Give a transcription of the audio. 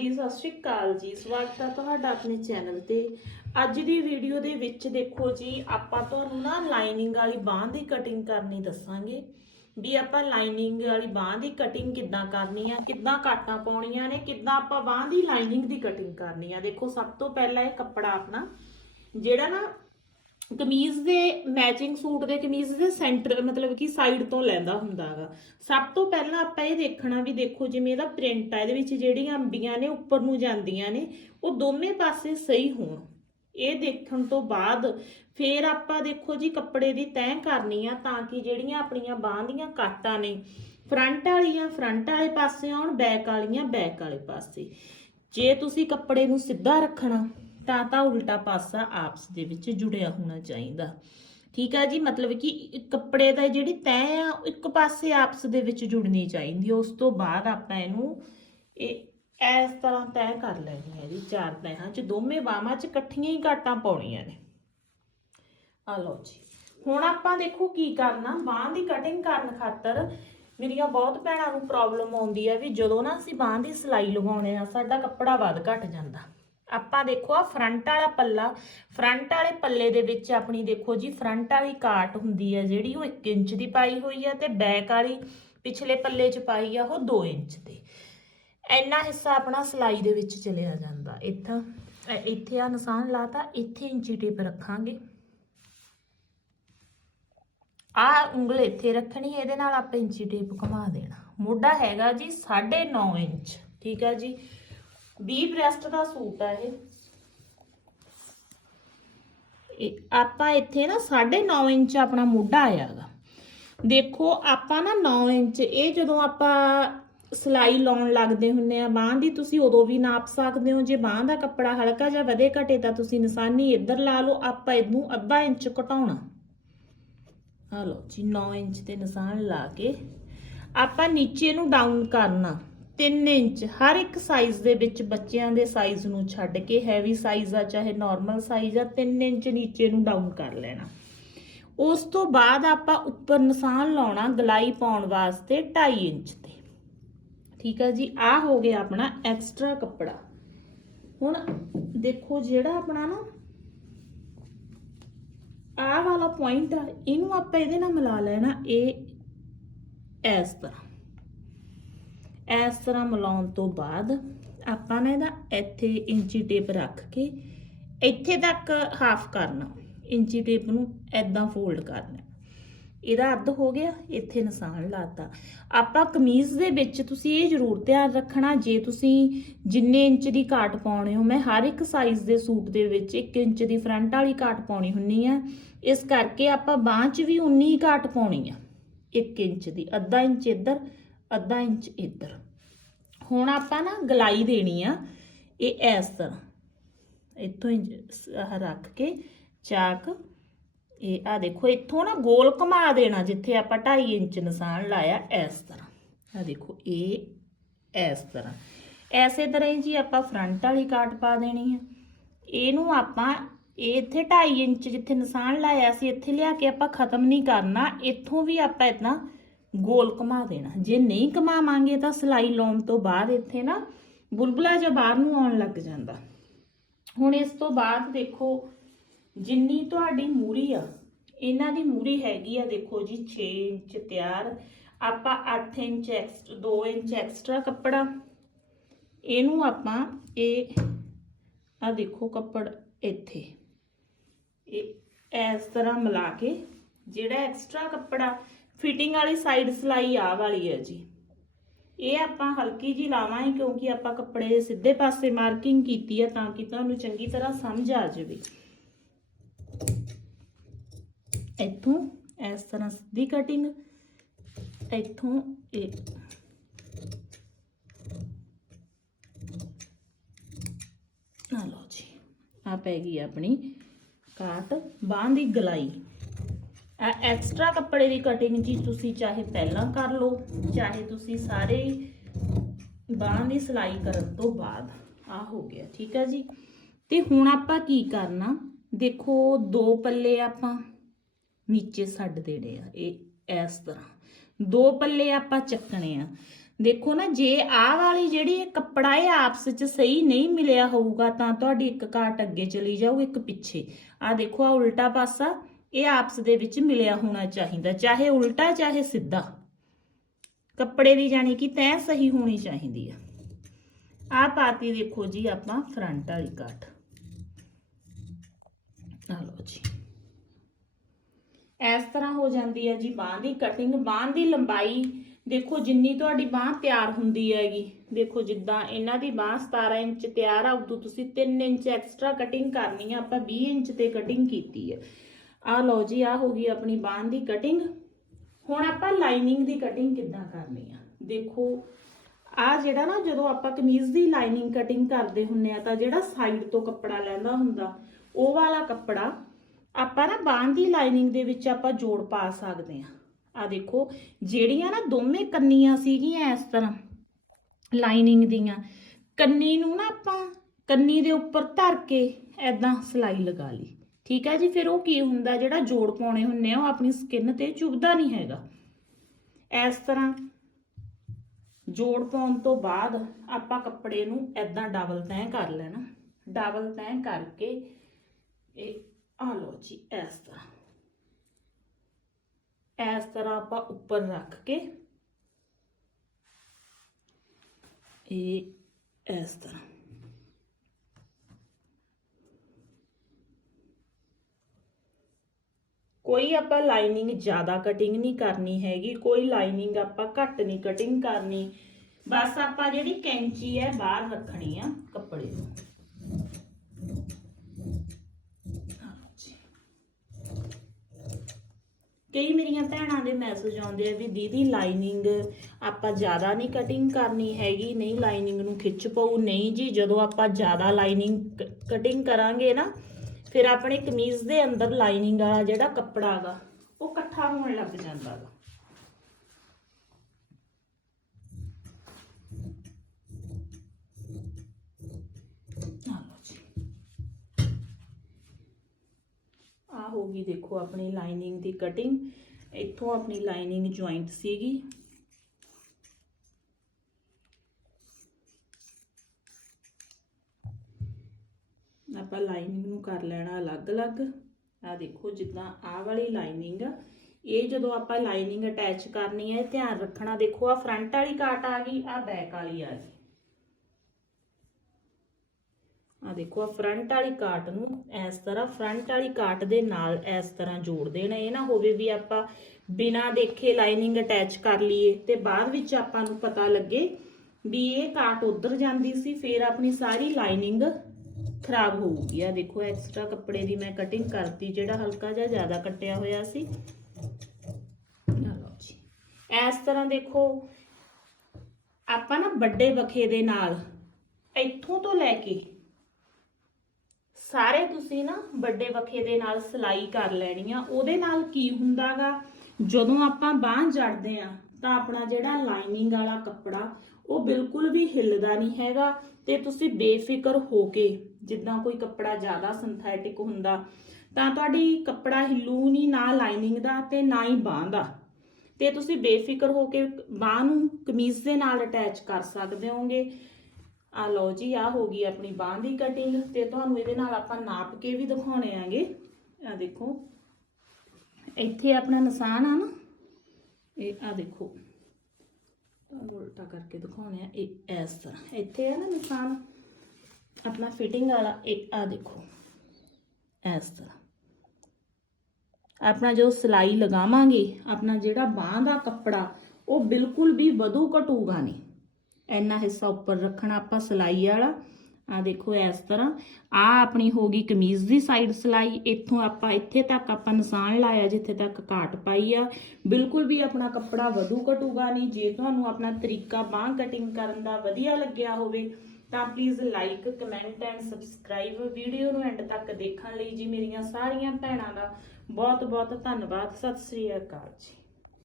ਹਾਂਜੀ, ਸਤਿ ਸ਼੍ਰੀ ਅਕਾਲ ਜੀ। ਸਵਾਗਤ ਹੈ ਤੁਹਾਡਾ ਆਪਣੇ ਚੈਨਲ ਤੇ। ਅੱਜ ਦੀ ਵੀਡੀਓ ਦੇ ਵਿੱਚ ਦੇਖੋ ਜੀ, ਆਪਾਂ ਤੁਹਾਨੂੰ ਨਾ ਲਾਈਨਿੰਗ ਵਾਲੀ ਬਾਹ ਦੀ ਕਟਿੰਗ ਕਰਨੀ ਦੱਸਾਂਗੇ। ਵੀ ਆਪਾਂ ਲਾਈਨਿੰਗ ਵਾਲੀ ਬਾਹ ਦੀ ਕਟਿੰਗ ਕਿੱਦਾਂ ਕਰਨੀ ਆ, ਕਿੱਦਾਂ ਕਾਟਾਂ ਪਾਉਣੀਆਂ ਨੇ, ਕਿੱਦਾਂ ਆਪਾਂ ਬਾਹ ਦੀ ਲਾਈਨਿੰਗ ਦੀ ਕਟਿੰਗ ਕਰਨੀ ਆ। ਦੇਖੋ, ਸਭ ਤੋਂ ਪਹਿਲਾਂ ਇਹ ਕੱਪੜਾ ਆਪਣਾ, ਜਿਹੜਾ ਨਾ ਕਮੀਜ਼ ਦੇ ਮੈਚਿੰਗ ਸੂਟ ਦੇ ਕਮੀਜ਼ ਦੇ ਸੈਂਟਰ ਮਤਲਬ ਕਿ ਸਾਈਡ ਤੋਂ ਲੈਂਦਾ ਹੁੰਦਾ ਹੈਗਾ ਸਭ ਤੋਂ ਪਹਿਲਾਂ ਆਪਾਂ ਇਹ ਦੇਖਣਾ ਵੀ ਦੇਖੋ, ਜਿਵੇਂ ਇਹਦਾ ਪ੍ਰਿੰਟ ਆ, ਇਹਦੇ ਵਿੱਚ ਜਿਹੜੀਆਂ ਅੰਬੀਆਂ ਨੇ, ਉੱਪਰ ਨੂੰ ਜਾਂਦੀਆਂ ਨੇ, ਉਹ ਦੋਵੇਂ ਪਾਸੇ ਸਹੀ ਹੋਣ। ਇਹ ਦੇਖਣ ਤੋਂ ਬਾਅਦ ਫੇਰ ਆਪਾਂ ਦੇਖੋ ਜੀ ਕੱਪੜੇ ਦੀ ਤੈਅ ਕਰਨੀ ਆ, ਤਾਂ ਕਿ ਜਿਹੜੀਆਂ ਆਪਣੀਆਂ ਬਾਹਾਂ ਦੀਆਂ ਕਾਟਾਂ ਨੇ ਫਰੰਟ ਵਾਲੀਆਂ ਫਰੰਟ ਵਾਲੇ ਪਾਸੇ ਆਉਣ ਬੈਕ ਵਾਲੀਆਂ ਬੈਕ ਵਾਲੇ ਪਾਸੇ। ਜੇ ਤੁਸੀਂ ਕੱਪੜੇ ਨੂੰ ਸਿੱਧਾ ਰੱਖਣਾ ਤਾਂ ਤਾਂ ਉਲਟਾ ਪਾਸਾ ਆਪਸ ਦੇ ਵਿੱਚ ਜੁੜਿਆ ਹੋਣਾ ਚਾਹੀਦਾ। ਠੀਕ ਆ ਜੀ? ਮਤਲਬ ਕਿ ਕੱਪੜੇ ਦਾ ਜਿਹੜੀ ਤੈਅ ਆ ਇੱਕ ਪਾਸੇ ਆਪਸ ਦੇ ਵਿੱਚ ਜੁੜਨੀ ਚਾਹੀਦੀ ਉਸ ਤੋਂ ਬਾਅਦ ਆਪਾਂ ਇਹਨੂੰ ਇਹ, ਇਸ ਤਰ੍ਹਾਂ ਤੈਅ ਕਰ ਲੈਣੀ ਹੈ ਜੀ, ਚਾਰ ਤੈਹਾਂ 'ਚ। ਦੋਵੇਂ ਬਾਹਾਂ 'ਚ ਇਕੱਠੀਆਂ ਹੀ ਘਾਟਾਂ ਪਾਉਣੀਆਂ ਨੇ। ਆ ਲਓ ਜੀ। ਹੁਣ ਆਪਾਂ ਦੇਖੋ ਕੀ ਕਰਨਾ। ਬਾਹਾਂ ਦੀ ਕਟਿੰਗ ਕਰਨ ਖਾਤਰ ਮੇਰੀਆਂ ਬਹੁਤ ਭੈਣਾਂ ਨੂੰ ਪ੍ਰੋਬਲਮ ਆਉਂਦੀ ਹੈ ਵੀ ਜਦੋਂ ਨਾ ਅਸੀਂ ਬਾਹਾਂ ਦੀ ਸਿਲਾਈ ਲਗਾਉਣੇ ਆ, ਸਾਡਾ ਕੱਪੜਾ ਵੱਧ ਘਟ ਜਾਂਦਾ। ਆਪਾਂ ਦੇਖੋ ਆ ਫਰੰਟ ਵਾਲਾ ਪੱਲਾ ਫਰੰਟ ਵਾਲੇ ਪੱਲੇ ਦੇ ਵਿੱਚ ਆਪਣੀ ਦੇਖੋ ਜੀ ਫਰੰਟ ਵਾਲੀ ਕਾਟ ਹੁੰਦੀ ਹੈ ਜਿਹੜੀ, ਉਹ 1 ਇੰਚ ਦੀ ਪਾਈ ਹੋਈ ਹੈ ਤੇ ਬੈਕ ਵਾਲੀ ਪਿਛਲੇ ਪੱਲੇ 'ਚ ਪਾਈ ਆ ਉਹ 2 ਇੰਚ ਦੀ। ਇੰਨਾ ਹਿੱਸਾ ਆਪਣਾ ਸਿਲਾਈ ਦੇ ਵਿੱਚ ਚਲਿਆ ਜਾਂਦਾ। ਇੱਥਾ, ਅ- ਇੱਥੇ ਆ ਨਿਸ਼ਾਨ ਲਾਤਾ, ਇੱਥੇ ਇੰਚੀ ਟੇਪ ਰੱਖਾਂਗੇ। ਆ ਉਂਗਲ ਇੱਥੇ ਰੱਖਣੀ, ਇਹਦੇ ਨਾਲ ਆਪਾਂ ਇੰਚੀ ਟੇਪ ਘੁਮਾ ਦੇਣਾ। ਮੋਢਾ ਹੈਗਾ ਜੀ 9.5 ਇੰਚ, ਠੀਕ ਹੈ ਜੀ? 20 ਬ੍ਰੈਸਟ ਦਾ ਸੂਟ ਆ ਇਹ। ਆਪਾਂ ਇੱਥੇ ਨਾ 9.5 ਇੰਚ ਆਪਣਾ ਮੋਢਾ ਆਇਆਗਾ ਦੇਖੋ, ਆਪਾਂ ਨਾ 9 ਇੰਚ, ਇਹ ਜਦੋਂ ਆਪਾਂ ਸਿਲਾਈ ਲਾਉਣ ਲੱਗਦੇ ਹੁੰਨੇ ਆ, ਬਾਹ ਦੀ ਤੁਸੀਂ ਉਦੋਂ ਵੀ ਨਾਪ ਸਕਦੇ ਹੋ। ਜੇ ਬਾਹ ਦਾ ਕੱਪੜਾ ਹਲਕਾ ਜਿਹਾ ਵਧੇ ਘਟੇ ਤਾਂ ਤੁਸੀਂ ਨਿਸ਼ਾਨੀ ਇੱਧਰ ਲਾ ਲਓ, ਆਪਾਂ ਇਹਨੂੰ ਅੱਧਾ ਇੰਚ ਘਟਾਉਣਾ। ਆ ਲਓ ਜੀ 9 ਇੰਚ ਤੇ ਨਿਸ਼ਾਨ ਲਾ ਕੇ ਆਪਾਂ ਨੀਚੇ ਨੂੰ ਡਾਊਨ ਕਰਨਾ। 3 ਇੰਚ, ਹਰ ਇੱਕ ਸਾਈਜ਼ ਦੇ ਵਿੱਚ ਬੱਚਿਆਂ ਦੇ ਸਾਈਜ਼ ਨੂੰ ਛੱਡ ਕੇ ਹੈਵੀ ਸਾਈਜ਼ ਆ, ਚਾਹੇ ਨਾਰਮਲ ਸਾਈਜ਼ ਆ 3 ਇੰਚ ਨੀਚੇ ਨੂੰ ਡਾਊਨ ਕਰ ਲੈਣਾ। ਉਸ ਤੋਂ ਬਾਅਦ ਆਪਾਂ ਉੱਪਰ ਨਿਸ਼ਾਨ ਲਾਉਣਾ ਗਲਾਈ ਪਾਉਣ ਵਾਸਤੇ 2.5 ਇੰਚ ਤੇ। ਠੀਕ ਆ ਜੀ ਆ ਹੋ ਗਿਆ ਆਪਣਾ ਐਕਸਟਰਾ ਕੱਪੜਾ। ਹੁਣ ਦੇਖੋ ਜਿਹੜਾ ਆਪਣਾ ਨਾ, ਆਹ ਵਾਲਾ ਪੁਆਇੰਟ ਆ, ਇਹਨੂੰ ਆਪਾਂ ਇਹਦੇ ਨਾਲ ਮਿਲਾ ਲੈਣਾ ਇਹ ਇਸ ਤਰ੍ਹਾਂ। ਇਸ ਤਰ੍ਹਾਂ ਮਿਲਾਉਣ ਤੋਂ ਬਾਅਦ ਆਪਾਂ ਨੇ ਇਹਦਾ ਇੱਥੇ ਇੰਚੀ ਟੇਪ ਰੱਖ ਕੇ ਇੱਥੇ ਤੱਕ ਹਾਫ ਕਰਨਾ। ਇੰਚੀ ਟੇਪ ਨੂੰ ਐਦਾਂ ਫੋਲਡ ਕਰਨਾ। ਇਹਦਾ ਅੱਧ ਹੋ ਗਿਆ, ਇੱਥੇ ਨਿਸ਼ਾਨ ਲਾਤਾ। ਆਪਾਂ ਕਮੀਜ਼ ਦੇ ਵਿੱਚ ਤੁਸੀਂ ਇਹ ਜ਼ਰੂਰ ਧਿਆਨ ਰੱਖਣਾ, ਜੇ ਤੁਸੀਂ ਜਿੰਨੇ ਇੰਚ ਦੀ ਕਾਟ ਪਾਉਣੇ ਹੋ, ਮੈਂ ਹਰ ਇੱਕ ਸਾਈਜ਼ ਦੇ ਸੂਟ ਦੇ ਵਿੱਚ 1 ਇੰਚ ਦੀ ਫਰੰਟ ਵਾਲੀ ਕਾਟ ਪਾਉਣੀ ਹੁੰਨੀ ਆ। ਇਸ ਕਰਕੇ ਆਪਾਂ ਬਾਂਹ 'ਚ ਵੀ 19 ਕਾਟ ਪਾਉਣੀ ਆ। 1 ਇੰਚ ਦੀ, ਅੱਧਾ ਇੰਚ ਇੱਧਰ ਅੱਧਾ ਇੰਚ ਇੱਧਰ। ਹੁਣ ਆਪਾਂ ਨਾ ਗਲਾਈ ਦੇਣੀ ਆ, ਇਹ ਇਸ ਤਰ੍ਹਾਂ ਇੱਥੋਂ ਇੰਚ ਆਹ ਰੱਖ ਕੇ ਚਾਕ, ਇਹ ਆ ਦੇਖੋ, ਇੱਥੋਂ ਨਾ ਗੋਲ ਘੁਮਾ ਦੇਣਾ, ਜਿੱਥੇ ਆਪਾਂ 2.5 ਇੰਚ ਨਿਸ਼ਾਨ ਲਾਇਆ ਇਸ ਤਰ੍ਹਾਂ। ਆ ਦੇਖੋ, ਇਹ ਇਸ ਤਰ੍ਹਾਂ। ਐਸੇ ਤਰ੍ਹਾਂ ਹੀ ਜੀ ਆਪਾਂ ਫਰੰਟ ਵਾਲੀ ਕਾਟ ਪਾ ਦੇਣੀ ਹੈ ਇਹਨੂੰ ਆਪਾਂ, ਇਹ ਇੱਥੇ 2.5 ਇੰਚ ਜਿੱਥੇ ਨਿਸ਼ਾਨ ਲਾਇਆ ਸੀ, ਇੱਥੇ ਲਿਆ ਕੇ ਆਪਾਂ ਖਤਮ ਨਹੀਂ ਕਰਨਾ। ਇੱਥੋਂ ਵੀ ਆਪਾਂ ਇਤਨਾ ਗੋਲ ਘੁਮਾ ਦੇਣਾ। ਜੇ ਨਹੀਂ ਘੁਮਾਵਾਂਗੇ ਤਾਂ ਸਿਲਾਈ ਲਾਉਣ ਤੋਂ ਬਾਅਦ ਇੱਥੇ ਨਾ ਬੁਲਬੁਲਾ ਜਿਹਾ ਬਾਹਰ ਨੂੰ ਆਉਣ ਲੱਗ ਜਾਂਦਾ। ਹੁਣ ਇਸ ਤੋਂ ਬਾਅਦ ਦੇਖੋ, ਜਿੰਨੀ ਤੁਹਾਡੀ ਮੂਰੀ ਆ, ਇਹਨਾਂ ਦੀ ਮੂਰੀ ਹੈਗੀ ਆ ਦੇਖੋ ਜੀ 6 ਇੰਚ ਤਿਆਰ। ਆਪਾਂ 8 ਇੰਚ ਐਕਸਟਰਾ 2 ਇੰਚ ਐਕਸਟਰਾ ਕੱਪੜਾ। ਇਹਨੂੰ ਆਪਾਂ ਇਹ, ਆ ਦੇਖੋ ਕੱਪੜ ਇੱਥੇ। ਇਹ ਇਸ ਤਰ੍ਹਾਂ ਮਿਲਾ ਕੇ ਜਿਹੜਾ ਐਕਸਟਰਾ ਕੱਪੜਾ ਫਿਟਿੰਗ ਵਾਲੀ ਸਾਈਡ ਸਿਲਾਈ ਆ ਵਾਲੀ ਹੈ ਜੀ। ਇਹ ਆਪਾਂ ਹਲਕੀ ਜੀ ਲਾਵਾਂਗੇ ਕਿਉਂਕਿ ਆਪਾਂ ਕੱਪੜੇ ਦੇ ਸਿੱਧੇ ਪਾਸੇ ਮਾਰਕਿੰਗ ਕੀਤੀ ਹੈ ਤਾਂ ਕਿ ਤੁਹਾਨੂੰ ਚੰਗੀ ਤਰ੍ਹਾਂ ਸਮਝ ਆ ਜਾਵੇ। ਇੱਥੋਂ ਇਸ ਤਰ੍ਹਾਂ ਸਿੱਧੀ ਕਟਿੰਗ ਇੱਥੋਂ ਇਹ ਆ ਲਓ ਜੀ ਆ ਪੈ ਗਈ ਆਪਣੀ ਕਾਟ, ਬਾਂਹ ਦੀ ਗਲਾਈ। ਐਕਸਟਰਾ ਕੱਪੜੇ ਦੀ ਕਟਿੰਗ ਜੀ ਤੁਸੀਂ ਚਾਹੇ ਪਹਿਲਾਂ ਕਰ ਲਓ, ਚਾਹੇ ਤੁਸੀਂ ਸਾਰੇ ਬਾਹਾਂ ਦੀ ਸਿਲਾਈ ਕਰਨ ਤੋਂ ਬਾਅਦ। ਆ ਹੋ ਗਿਆ, ਠੀਕ ਹੈ ਜੀ? ਤੇ ਹੁਣ ਆਪਾਂ ਕੀ ਕਰਨਾ? ਦੇਖੋ, ਦੋ ਪੱਲੇ ਆਪਾਂ ਨੀਚੇ ਛੱਡ ਦੇਣੇ ਆ, ਇਹ ਇਸ ਤਰ੍ਹਾਂ। ਦੋ ਪੱਲੇ ਆਪਾਂ ਚੱਕਣੇ ਆ। ਦੇਖੋ ਨਾ, ਜੇ ਆਹ ਵਾਲੀ ਜਿਹੜੀ ਕੱਪੜਾ ਇਹ ਆਪਸ ਵਿੱਚ ਸਹੀ ਨਹੀਂ ਮਿਲਿਆ ਹੋਊਗਾ, ਤਾਂ ਤੁਹਾਡੀ ਇੱਕ ਕਾਟ ਅੱਗੇ ਚਲੀ ਜਾਊ, ਇੱਕ ਪਿੱਛੇ। ਆ ਦੇਖੋ ਆ ਉਲਟਾ ਪਾਸਾ ਇਹ ਆਪਸ ਦੇ ਵਿੱਚ ਮਿਲਿਆ ਹੋਣਾ ਚਾਹੀਦਾ, ਚਾਹੇ ਉਲਟਾ, ਚਾਹੇ ਸਿੱਧਾ। ਕੱਪੜੇ ਦੀ ਜਾਨੀ ਕਿ ਤੈਅ ਸਹੀ ਹੋਣੀ ਚਾਹੀਦੀ ਆ। ਆ ਪਾਤੀ ਦੇਖੋ ਜੀ ਆਪਾਂ ਫਰੰਟ ਵਾਲੀ ਕਾਟ ਆ ਲਓ ਜੀ। ਇਸ ਤਰ੍ਹਾਂ ਹੋ ਜਾਂਦੀ ਹੈ ਜੀ ਬਾਂਹ ਦੀ ਕਟਿੰਗ ਬਾਂਹ ਦੀ ਲੰਬਾਈ ਦੇਖੋ ਜਿੰਨੀ ਤੁਹਾਡੀ ਬਾਂਹ ਤਿਆਰ ਹੁੰਦੀ ਹੈਗੀ। ਦੇਖੋ ਜਿੱਦਾਂ ਇਹਨਾਂ ਦੀ ਬਾਂਹ 17 ਇੰਚ ਤਿਆਰ ਆ, ਉਦੋਂ ਤੁਸੀਂ 3 ਇੰਚ ਐਕਸਟਰਾ ਕਟਿੰਗ ਕਰਨੀ ਆ, ਆਪਾਂ 20 ਇੰਚ ਤੇ ਕਟਿੰਗ ਕੀਤੀ ਹੈ ਆ ਲਓ ਜੀ, ਆ ਹੋ ਗਈ ਆਪਣੀ ਬਾਂਹ ਦੀ ਕਟਿੰਗ ਹੁਣ ਆਪਾਂ ਲਾਈਨਿੰਗ ਦੀ ਕਟਿੰਗ ਕਿੱਦਾਂ ਕਰਨੀ ਆ? ਦੇਖੋ, ਆ ਜਿਹੜਾ ਨਾ ਜਦੋਂ ਆਪਾਂ ਕਮੀਜ਼ ਦੀ ਲਾਈਨਿੰਗ ਕਟਿੰਗ ਕਰਦੇ ਹੁੰਨੇ ਆ ਤਾਂ ਜਿਹੜਾ ਸਾਈਡ ਤੋਂ ਕੱਪੜਾ ਲੈਂਦਾ ਹੁੰਦਾ, ਉਹ ਵਾਲਾ ਕੱਪੜਾ ਆਪਾਂ ਨਾ ਬਾਂਹ ਦੀ ਲਾਈਨਿੰਗ ਦੇ ਵਿੱਚ ਆਪਾਂ ਜੋੜ ਪਾ ਸਕਦੇ ਆ। ਆ ਦੇਖੋ, ਜਿਹੜੀਆਂ ਨਾ ਦੋਵੇਂ ਕੰਨੀਆਂ ਸੀਗੀਆਂ ਇਸ ਤਰ੍ਹਾਂ ਲਾਈਨਿੰਗ ਦੀਆਂ, ਕੰਨੀ ਨੂੰ ਨਾ ਆਪਾਂ ਕੰਨੀ ਦੇ ਉੱਪਰ ਧਰ ਕੇ ਐਦਾਂ ਸਲਾਈ ਲਗਾ ਲਈ। ਠੀਕ ਹੈ ਜੀ? ਫਿਰ ਉਹ ਕੀ ਹੁੰਦਾ? ਜਿਹੜਾ ਜੋੜ ਪਾਉਣੇ ਹੁੰਨੇ ਆ, ਉਹ ਆਪਣੀ ਸਕਿਨ ਤੇ ਚੁਭਦਾ ਨਹੀਂ ਹੈਗਾ। ਇਸ ਤਰ੍ਹਾਂ ਜੋੜ ਪਾਉਣ ਤੋਂ ਬਾਅਦ ਆਪਾਂ ਕੱਪੜੇ ਨੂੰ ਐਦਾਂ ਡਬਲ ਤੈਅ ਕਰ ਲੈਣਾ। ਡਬਲ ਤੈਅ ਕਰਕੇ ਇਹ ਆ ਲਓ ਜੀ, ਇਸ ਤਰ੍ਹਾਂ। ਇਸ ਤਰ੍ਹਾਂ ਆਪਾਂ ਉੱਪਰ ਰੱਖ ਕੇ ਇਹ ਇਸ ਤਰ੍ਹਾਂ। ਕੋਈ ਆਪਾਂ ਲਾਈਨਿੰਗ ਜ਼ਿਆਦਾ ਕਟਿੰਗ ਨਹੀਂ ਕਰਨੀ ਹੈਗੀ, ਕੋਈ ਲਾਈਨਿੰਗ ਆਪਾਂ ਘੱਟ ਨਹੀਂ ਕਟਿੰਗ ਕਰਨੀ। ਬਸ ਆਪਾਂ ਜਿਹੜੀ ਕੈਂਚੀ ਹੈ ਬਾਹਰ ਰੱਖਣੀ ਆ ਕੱਪੜੇ ਨੂੰ। ਕਈ ਮੇਰੀਆਂ ਭੈਣਾਂ ਦੇ ਮੈਸੇਜ ਆਉਂਦੇ ਆ ਵੀ ਦੀਦੀ ਲਾਈਨਿੰਗ ਆਪਾਂ ਜ਼ਿਆਦਾ ਨਹੀਂ ਕਟਿੰਗ ਕਰਨੀ ਹੈਗੀ, ਨਹੀਂ ਲਾਈਨਿੰਗ ਨੂੰ ਖਿੱਚ ਪਾਉ ਨਹੀਂ ਜੀ, ਜਦੋਂ ਆਪਾਂ ਜ਼ਿਆਦਾ ਲਾਈਨਿੰਗ ਕਟਿੰਗ ਕਰਾਂਗੇ ਨਾ ਫਿਰ ਆਪਣੇ ਕਮੀਜ਼ ਦੇ ਅੰਦਰ ਲਾਈਨਿੰਗ ਵਾਲਾ ਜਿਹੜਾ ਕੱਪੜਾ ਹੈਗਾ ਉਹ ਇਕੱਠਾ ਹੋਣ ਲੱਗ ਜਾਂਦਾ ਗਾ। ਆ ਹੋ ਗਈ ਦੇਖੋ ਆਪਣੀ ਲਾਈਨਿੰਗ ਦੀ ਕਟਿੰਗ ਇੱਥੋਂ ਆਪਣੀ ਲਾਈਨਿੰਗ ਜੁਆਇੰਟ ਸੀਗੀ ਆਪਾਂ ਲਾਈਨਿੰਗ ਨੂੰ ਕਰ ਲੈਣਾ ਅਲੱਗ-ਅਲੱਗ। ਆ ਦੇਖੋ ਜਿੱਦਾਂ ਆਹ ਵਾਲੀ ਲਾਈਨਿੰਗ ਆ। ਇਹ ਜਦੋਂ ਆਪਾਂ ਲਾਈਨਿੰਗ ਅਟੈਚ ਕਰਨੀ ਹੈ ਧਿਆਨ ਰੱਖਣਾ ਦੇਖੋ ਆ ਫਰੰਟ ਵਾਲੀ ਕਾਟ ਆ ਗਈ ਆ ਬੈਕ ਵਾਲੀ ਆ ਗਈ। ਆ ਦੇਖੋ ਆ ਫਰੰਟ ਵਾਲੀ ਕਾਟ ਨੂੰ ਇਸ ਤਰ੍ਹਾਂ ਫਰੰਟ ਵਾਲੀ ਕਾਟ ਦੇ ਨਾਲ ਇਸ ਤਰ੍ਹਾਂ ਜੋੜ ਦੇਣਾ ਇਹ ਨਾ ਹੋਵੇ ਵੀ ਆਪਾਂ ਬਿਨਾਂ ਦੇਖੇ ਲਾਈਨਿੰਗ ਅਟੈਚ ਕਰ ਲਈਏ ਤੇ ਬਾਅਦ ਵਿੱਚ ਆਪਾਂ ਨੂੰ ਪਤਾ ਲੱਗੇ ਵੀ ਇਹ ਕਾਟ ਉਧਰ ਜਾਂਦੀ ਸੀ, ਫਿਰ ਆਪਣੀ ਸਾਰੀ ਲਾਈਨਿੰਗ ਖਰਾਬ ਹੋਊਗੀ ਆ। ਦੇਖੋ ਐਕਸਟਰਾ ਕੱਪੜੇ ਦੀ ਮੈਂ ਕਟਿੰਗ ਕਰਤੀ, ਜਿਹੜਾ ਹਲਕਾ ਜਿਹਾ ਜ਼ਿਆਦਾ ਕੱਟਿਆ ਹੋਇਆ ਸੀ। ਲਓ ਜੀ। ਇਸ ਤਰ੍ਹਾਂ ਦੇਖੋ, ਆਪਾਂ ਨਾ ਵੱਡੇ ਵਖੇ ਦੇ ਨਾਲ ਇੱਥੋਂ ਤੋਂ ਲੈ ਕੇ ਸਾਰੇ ਤੁਸੀਂ ਨਾ ਵੱਡੇ ਵਖੇ ਦੇ ਨਾਲ ਸਲਾਈ ਕਰ ਲੈਣੀ ਆ। ਉਹਦੇ ਨਾਲ ਕੀ ਹੁੰਦਾਗਾ? ਜਦੋਂ ਆਪਾਂ ਬਾਂਹ ਜੜਦੇ ਆ ਤਾਂ ਆਪਣਾ ਜਿਹੜਾ ਲਾਈਨਿੰਗ ਵਾਲਾ ਕੱਪੜਾ, ਉਹ ਬਿਲਕੁਲ ਵੀ ਹਿੱਲਦਾ ਨਹੀਂ ਹੈਗਾ ਤੇ ਤੁਸੀਂ ਬੇਫਿਕਰ ਹੋ ਕੇ ਜਿੱਦਾਂ ਕੋਈ ਕੱਪੜਾ ਜ਼ਿਆਦਾ ਸਿੰਥੈਟਿਕ ਹੁੰਦਾ, ਤਾਂ ਤੁਹਾਡੀ ਕੱਪੜਾ ਹਿੱਲੂ ਨਹੀਂ ਨਾ ਲਾਈਨਿੰਗ ਦਾ ਤੇ ਨਾ ਹੀ ਬਾਂਹ ਦਾ। ਤੇ ਤੁਸੀਂ ਬੇਫਿਕਰ ਹੋ ਕੇ ਬਾਂਹ ਨੂੰ ਕਮੀਜ਼ ਦੇ ਨਾਲ ਅਟੈਚ ਕਰ ਸਕਦੇ ਹੋਗੇ। ਆ ਲਓ ਜੀ ਆ ਹੋ ਗਈ ਆਪਣੀ ਬਾਂਹ ਦੀ ਕਟਿੰਗ ਤੇ ਤੁਹਾਨੂੰ ਇਹਦੇ ਨਾਲ ਆਪਾਂ ਨਾਪ ਕੇ ਵੀ ਦਿਖਾਉਣੇ ਆਂਗੇ ਆ ਦੇਖੋ, ਇੱਥੇ ਆਪਣਾ ਨਿਸ਼ਾਨ ਆ ਨਾ। ਇਹ ਆ ਦੇਖੋ। ਤੁਹਾਨੂੰ ਉਲਟਾ ਕਰਕੇ ਦਿਖਾਉਣੇ ਆ ਇਹ ਇਸ ਤਰ੍ਹਾਂ। ਇੱਥੇ ਆ ਨਾ ਨਿਸ਼ਾਨ। ਆਪਣਾ ਫਿਟਿੰਗ ਵਾਲਾ। ਇੱਕ ਆ ਦੇਖੋ। ਇਸ ਤਰ੍ਹਾਂ। ਆਪਣਾ ਜੋ ਸਿਲਾਈ ਲਗਾਵਾਂਗੇ, ਆਪਣਾ ਜਿਹੜਾ ਬਾਂਹ ਦਾ ਕੱਪੜਾ, ਉਹ ਬਿਲਕੁਲ ਵੀ ਵਧੂ ਘਟੂਗਾ ਨਹੀਂ। ਇੰਨਾ ਹਿੱਸਾ ਉੱਪਰ ਰੱਖਣਾ ਆਪਾਂ ਸਿਲਾਈ ਵਾਲਾ। ਆ ਦੇਖੋ, ਇਸ ਤਰ੍ਹਾਂ ਆ ਆਪਣੀ ਹੋ ਗਈ ਕਮੀਜ਼ ਦੀ ਸਾਈਡ ਸਿਲਾਈ। ਇੱਥੋਂ ਆਪਾਂ, ਇੱਥੇ ਤੱਕ ਆਪਾਂ ਨਿਸ਼ਾਨ ਲਾਇਆ, ਜਿੱਥੇ ਤੱਕ ਘਾਟ ਪਾਈ ਆ। ਬਿਲਕੁਲ ਵੀ ਆਪਣਾ ਕੱਪੜਾ ਵਧੂ ਘਟੂਗਾ ਨਹੀਂ। ਜੇ ਤੁਹਾਨੂੰ ਆਪਣਾ ਤਰੀਕਾ ਬਾਂਹ ਕਟਿੰਗ ਕਰਨ ਦਾ ਵਧੀਆ ਲੱਗਿਆ ਹੋਵੇ, ਤਾਂ please like comment and subscribe video ਨੂੰ ਐਂਡ ਤੱਕ ਦੇਖਣ ਲਈ ਜੀ ਮੇਰੀਆਂ ਸਾਰੀਆਂ ਭੈਣਾਂ ਦਾ ਬਹੁਤ ਬਹੁਤ ਧੰਨਵਾਦ। ਸਤਿ ਸ੍ਰੀ ਅਕਾਲ ਜੀ।